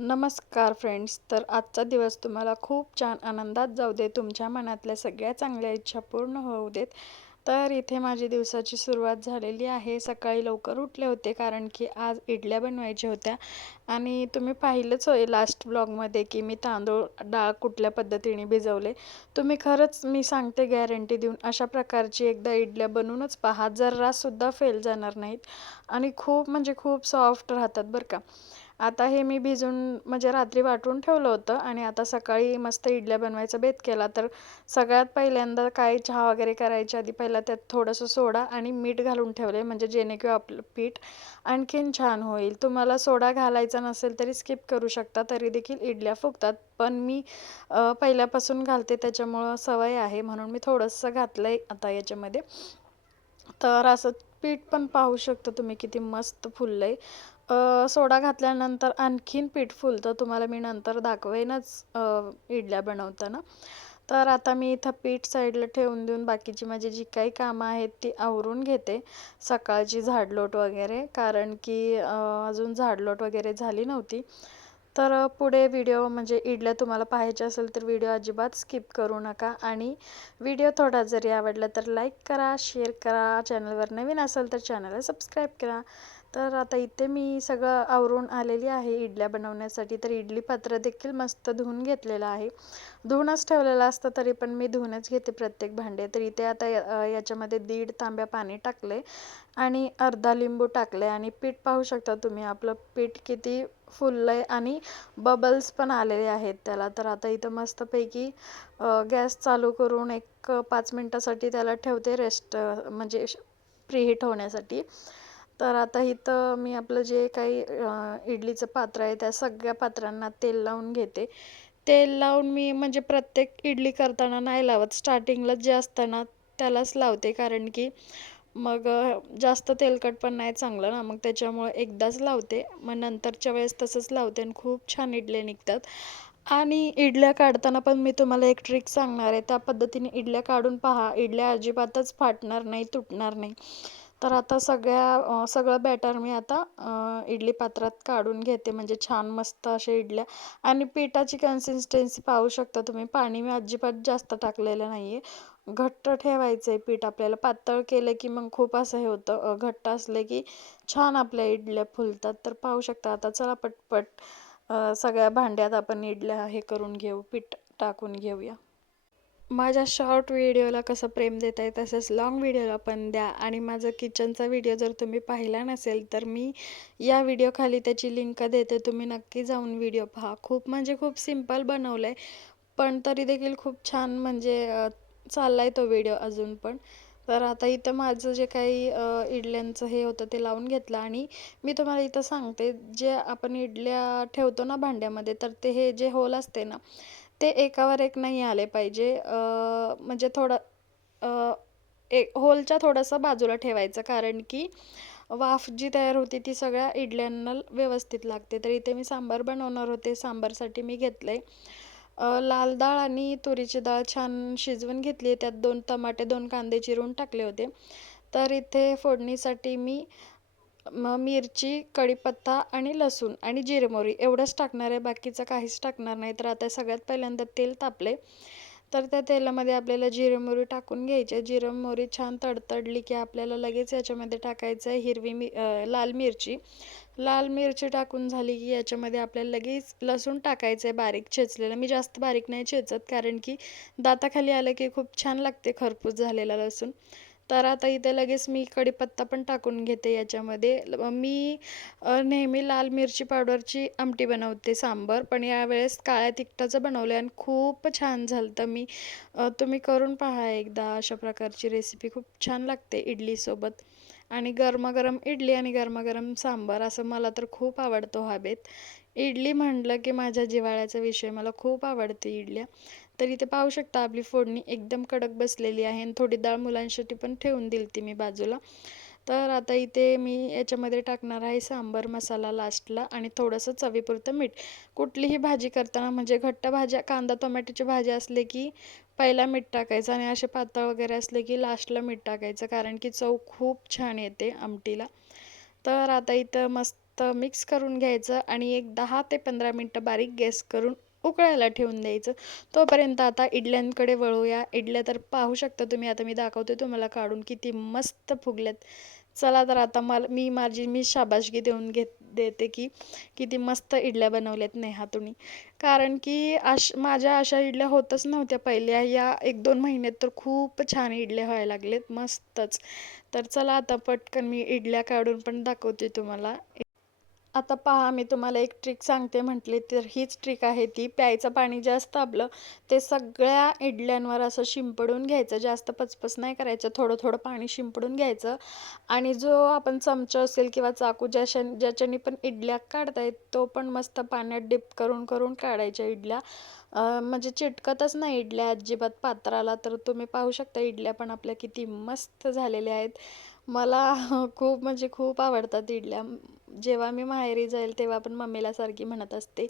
नमस्कार फ्रेंड्स तर आजचा दिवस तुम्हाला खूप छान आनंदात जाऊ दे तुमच्या मनातल्या सगळ्या चांगल्या इच्छा पूर्ण होऊ देत. तर इथे माझी दिवसाची सुरुवात झालेली आहे. सकाळी लवकर उठले होते कारण की आज इडल्या बनवायच्या होत्या. आणि तुम्ही पाहिलंच होय लास्ट ब्लॉगमध्ये की मी तांदूळ डाळ कुठल्या पद्धतीने भिजवले. तुम्ही खरंच मी सांगते गॅरंटी देऊन अशा प्रकारची एकदा इडल्या बनवूनच पहा. जरासुद्धा फेल जाणार नाहीत. आणि खूप म्हणजे खूप सॉफ्ट राहतात बरं का. आता हे मी भिजून म्हणजे रात्री वाटून ठेवलं होतं आणि आता सकाळी मस्त इडल्या बनवायचा बेत केला. तर सगळ्यात पहिल्यांदा काय चहा वगैरे करायच्या आधी पहिला त्यात थोडंसं सोडा आणि मीठ घालून ठेवले म्हणजे जेणेकरून आपलं पीठ आणखीन छान होईल. तुम्हाला सोडा घालायचा नसेल तरी स्किप करू शकता तरी देखील इडल्या फुगतात. पण मी पहिल्यापासून घालते त्याच्यामुळं सवय आहे म्हणून मी थोडंसं घातलं आहे आता याच्यामध्ये. तर असं पीठ पण पाहू शकता तुम्ही किती मस्त फुललं आहे सोडा घातल्यानंतर आणखीन पीठ फुलतं. तुम्हाला मी नंतर दाखवेनच इडल्या बनवताना. तर आता मी इथं पीठ साईडला ठेवून देऊन बाकीची माझी जी काही कामं आहेत ती आवरून घेते. सकाळची झाडलोट वगैरे कारण की अजून झाडलोट वगैरे झाली नव्हती. तर पुढे व्हिडिओ म्हणजे इडल्या तुम्हाला पाहायच्या असेल तर व्हिडिओ अजिबात स्किप करू नका. आणि व्हिडिओ थोडा जरी आवडला तर लाईक करा शेअर करा. चॅनलवर नवीन असेल तर चॅनलला सबस्क्राईब करा. तर आता इथे मी सगळं आवरून आलेली आहे इडल्या बनवण्यासाठी. तर इडली पात्र देखील मस्त धुवून घेतलेलं आहे. धुवूनच ठेवलेलं असतं तरी पण मी धुवूनच घेते प्रत्येक भांडे. तर इथे आता याच्यामध्ये दीड तांब्या पाणी टाकले आणि अर्धा लिंबू टाकले. आणि पीठ पाहू शकता तुम्ही आपलं पीठ किती फुललं आहे आणि बबल्स पण आलेले आहेत त्याला. तर आता इथं मस्तपैकी गॅस चालू करून एक पाच मिनटासाठी त्याला ठेवते रेस्ट म्हणजे प्रीहीट होण्यासाठी. तर आता इथं मी आपलं जे काही इडलीचं पात्र आहे त्या सगळ्या पात्रांना तेल लावून घेते. तेल लावून मी म्हणजे प्रत्येक इडली करताना नाही लावत. स्टार्टिंगला जे असतं ना त्यालाच लावते कारण की मग जास्त तेलकट पण नाही चांगलं ना. मग त्याच्यामुळं एकदाच लावते. मग नंतरच्या वेळेस तसंच लावते आणि खूप छान इडल्या निघतात. आणि इडल्या काढताना पण मी तुम्हाला एक ट्रिक सांगणार आहे. त्या पद्धतीने इडल्या काढून पहा. इडल्या अजिबातच फाटणार नाही तुटणार नाही. तर आता सगळ्या सगळं बॅटर मी आता इडली पात्रात काढून घेते. म्हणजे छान मस्त अशा इडल्या. आणि पिठाची कन्सिस्टन्सी पाहू शकता तुम्ही. पाणी मी अजिबात जास्त टाकलेलं नाही आहे घट्ट ठेवायचं आहे पीठ आपल्याला. पातळ केलं की मग खूप असं हे होतं घट्ट असलं की छान आपल्या इडल्या फुलतात. तर पाहू शकता आता चला पटपट सगळ्या भांड्यात आपण इडल्या हे करून घेऊ. पीठ टाकून घेऊया. माझ्या शॉर्ट व्हिडिओला कसं प्रेम देत आहे तसंच लाँग व्हिडिओला पण द्या. आणि माझं किचनचा व्हिडिओ जर तुम्ही पाहिला नसेल तर मी या व्हिडिओखाली त्याची लिंक देते. तुम्ही नक्की जाऊन व्हिडिओ पहा. खूप म्हणजे खूप सिंपल बनवलं आहे पण तरी देखील खूप छान म्हणजे चालला आहे तो व्हिडिओ अजून पण. तर आता इथं माझं जे काही इडल्यांचं हे होतं ते लावून घेतलं. आणि मी तुम्हाला इथं सांगते जे आपण इडल्या ठेवतो ना भांड्यामध्ये तर ते हे जे होल असते ना ते एकावर एक नाही आले पाहिजे. म्हणजे थोडं एक होलच्या थोडंसं बाजूला ठेवायचं. कारण की वाफ जी तयार होती ती सगळ्या इडल्यांना व्यवस्थित लागते. तर इथे मी सांबार बनवणार होते. सांबारसाठी मी घेतले लाल डाळ आणि तुरीची डाळ छान शिजवून घेतली त्यात दोन टमाटे दोन कांदे चिरून टाकले होते. तर इथे फोडणीसाठी मी मग मिरची कढीपत्ता आणि लसूण आणि जिरे एवढंच टाकणार आहे. बाकीचं काहीच टाकणार नाही. तर आता सगळ्यात पहिल्यांदा तेल तापले. तर त्या तेलामध्ये आपल्याला जिरे टाकून घ्यायची. जिरे छान तडतडली की आपल्याला लगेच याच्यामध्ये टाकायचं आहे हिरवी मी लाल मिरची. लाल मिरची टाकून झाली की याच्यामध्ये आपल्याला लगेच लसूण टाकायचं आहे बारीक छेचलेलं. मी जास्त बारीक नाही छेचत कारण की दाताखाली आलं की खूप छान लागते खरपूस झालेला लसूण. तर आता इथे लगेच मी कढीपत्ता पण टाकून घेते याच्यामध्ये. मी नेहमी लाल मिरची पावडरची आमटी बनवते सांबर पण यावेळेस काळ्या तिखटाचं बनवलं आणि खूप छान झालं तर मी तुम्ही करून पहा एकदा अशा प्रकारची रेसिपी. खूप छान लागते इडलीसोबत. आणि गरमागरम इडली आणि गरमागरम सांबार असं मला तर खूप आवडतो हा बेत इडली म्हटलं की माझ्या जिवाळ्याचा विषय. मला खूप आवडते इडल्या. तर इथे पाहू शकता आपली फोडणी एकदम कडक बसलेली आहे आणि थोडी डाळ मुलांसाठी पण ठेवून दिली ती मी बाजूला. तर आता इथे मी याच्यामध्ये टाकणार आहे सांबर मसाला लास्टला आणि थोडंसं चवीपुरतं मीठ. कुठलीही भाजी करताना म्हणजे घट्ट भाज्या कांदा टोमॅटोची भाजी असले की पहिला मीठ टाकायचं आणि असे पातळ वगैरे असले की लास्टला मीठ टाकायचं कारण की चव खूप छान येते आमटीला. तर आता इथं मस्त मस्त मिक्स करून घ्यायचं आणि एक दहा ते पंधरा मिनटं बारीक गॅस करून उकळायला ठेवून द्यायचं. तोपर्यंत आता इडल्यांकडे वळूया. इडल्या तर पाहू शकता तुम्ही. आता मी दाखवते तुम्हाला काढून किती मस्त फुगल्यात चला तर आता मला मी माझी मी शाबाशगी देऊन घेत देते की किती मस्त इडल्या बनवल्यात नेहा तुम्ही. कारण की अश माझ्या अशा इडल्या होतच नव्हत्या. पहिल्या या एक दोन महिन्यात तर खूप छान इडल्या व्हायला लागलेत. मस्तच. तर चला आता पटकन मी इडल्या काढून पण दाखवते तुम्हाला. आता पहा मी तुम्हाला एक ट्रिक सांगते म्हटली तर हीच ट्रिक आहे ती. प्यायचं पाणी जास्त आपलं ते सगळ्या इडल्यांवर असं शिंपडून घ्यायचं. जास्त पचपच नाही करायचं थोडं थोडं पाणी शिंपडून घ्यायचं. आणि जो आपण चमचा असेल किंवा चाकू ज्याशा ज्याच्याने पण इडल्या काढतायत तो पण मस्त पाण्यात डिप करून करून काढायच्या इडल्या. म्हणजे चिटकतच नाही इडल्या अजिबात पात्राला. तर तुम्ही पाहू शकता इडल्या पण आपल्या किती मस्त झालेल्या आहेत. मला खूप म्हणजे खूप आवडतात इडल्या. जेव्हा मी माहेरी जाईल तेव्हा पण मम्मीला सारखी म्हणत असते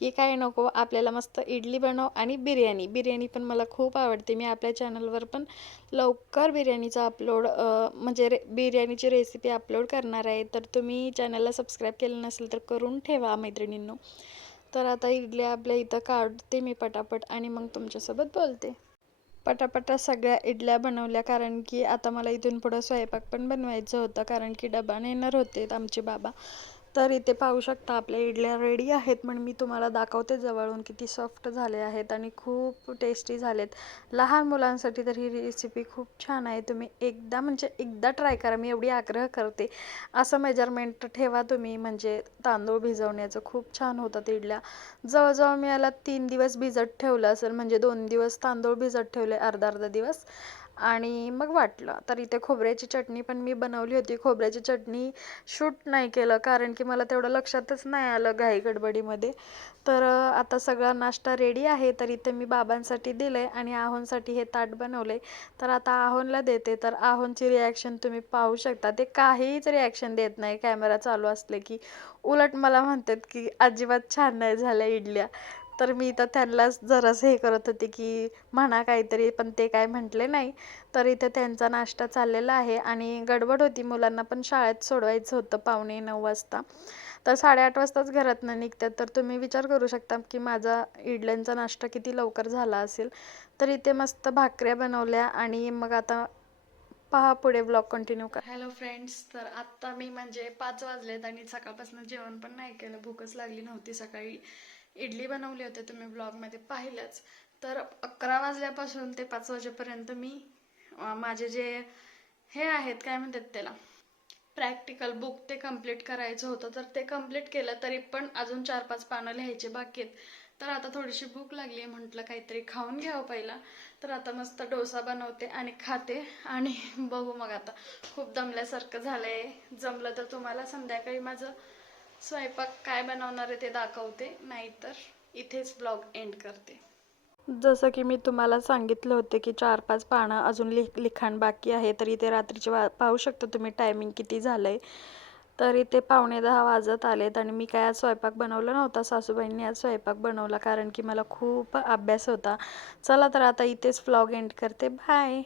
की काय नको आपल्याला मस्त इडली बनव आणि बिर्याणी. बिर्याणी पण मला खूप आवडते. मी आपल्या चॅनलवर पण लवकर बिर्याणीचा अपलोड म्हणजे रे बिर्याणीची रेसिपी अपलोड करणार आहे. तर तुम्ही चॅनलला सबस्क्राईब केलं नसेल तर करून ठेवा मैत्रिणींनो. तर आता इडल्या आपल्या इथं काढते मी पटापट आणि मग तुमच्यासोबत बोलते. पटापटा सगळ्या इडल्या बनवल्या कारण की आता मला इथून पुढं स्वयंपाक पण बनवायचं होतं कारण की डबा नेणार होते आमचे बाबा. तर इथे पाहू शकता आपल्या इडल्या रेडी आहेत पण मी तुम्हाला दाखवते जवळून किती सॉफ्ट झाले आहेत आणि खूप टेस्टी झालेत. लहान मुलांसाठी तर ही रेसिपी खूप छान आहे. तुम्ही एकदा म्हणजे एकदा ट्राय करा मी एवढी आग्रह करते. असं मेजरमेंट ठेवा तुम्ही म्हणजे तांदूळ भिजवण्याचं खूप छान होतात इडल्या. जवळजवळ मी याला तीन दिवस भिजत ठेवलं असेल म्हणजे दोन दिवस तांदूळ भिजत ठेवले अर्धा अर्धा दिवस. आणि मग वाटलं. तर इथे खोबऱ्याची चटणी पण मी बनवली होती. खोबऱ्याची चटणी शूट नाही केलं कारण की मला तेवढं लक्षातच नाही आलं घाई गडबडीमध्ये. तर आता सगळा नाश्ता रेडी आहे तर इथे मी बाबांसाठी दिलं आहे आणि आहोंसाठी हे ताट बनवलं आहे तर आता आहोनला देते. तर आहोनची रिॲक्शन तुम्ही पाहू शकता. ते काहीच रिॲक्शन देत नाही. कॅमेरा चालू असले की उलट मला म्हणतात की अजिबात छान नाही झाल्या इडल्या. तर मी तर त्यांनाच जरासं हे करत होते की म्हणा काहीतरी पण ते काय म्हटले नाही. तर इथे त्यांचा नाश्ता चाललेला आहे आणि गडबड होती. मुलांना पण शाळेत सोडवायचं होतं पावणे नऊ वाजता. तर साडेआठ वाजताच घरातनं निघतात. तर तुम्ही विचार करू शकता की माझा इडल्यांचा नाश्ता किती लवकर झाला असेल. तर इथे मस्त भाकऱ्या बनवल्या आणि मग आता पहा पुढे ब्लॉग कंटिन्यू कर. हॅलो फ्रेंड्स तर आत्ता मी म्हणजे पाच वाजलेत आणि सकाळपासून जेवण पण नाही केलं. भूकच लागली नव्हती सकाळी. इडली बनवली होती तुम्ही ब्लॉगमध्ये पाहिलंच. तर अकरा वाजल्यापासून ते पाच वाजेपर्यंत मी माझे जे हे आहेत काय म्हणतात त्याला प्रॅक्टिकल बुक ते कंप्लीट करायचं होतं. तर ते कंप्लीट केलं तरी पण अजून चार पाच पानं लिहायचे बाकी आहेत. तर आता थोडीशी भूक लागली आहे म्हटलं काहीतरी खाऊन घ्यावं पहिला. तर आता मस्त डोसा बनवते आणि खाते आणि बघू मग आता. खूप दमल्यासारखं झालं आहे जमलं तर तुम्हाला संध्याकाळी माझं स्वयंपाक काय बनवणार आहे ते दाखवते नाहीतर इथेच ब्लॉग एंड करते. जसं की मी तुम्हाला सांगितलं होतं की चार पाच पानं अजून लिख लिखाण बाकी आहे तर इथे रात्रीचे वा पाहू शकता तुम्ही टायमिंग किती झालं आहे तर इथे पावणे दहा वाजत आलेत आणि मी काय आज स्वयंपाक बनवला नव्हता सासूबाईंनी आज स्वयंपाक बनवला कारण की मला खूप अभ्यास होता. चला तर आता इथेच व्लॉग एंड करते. बाय